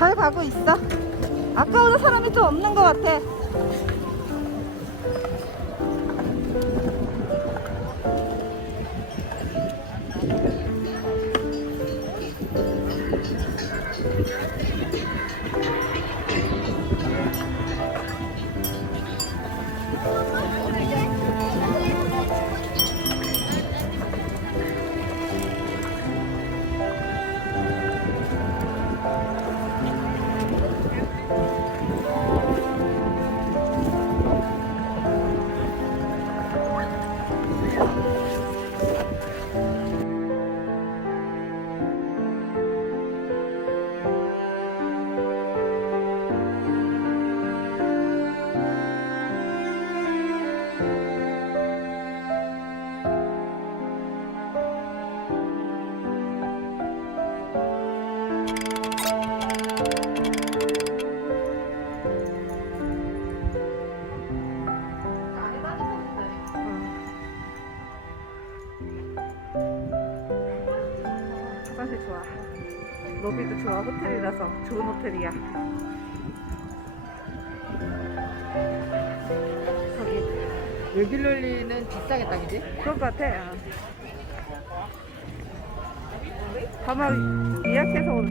잘 가고 있어. 아까보다 사람이 좀 없는 것 같아. 화장실 좋아. 로비도 좋아. 호텔이라서 좋은 호텔이야. 저기 레귤러리는 비싸겠다, 그지? 그런 것 같아. 어. 다만 예약해서 오는.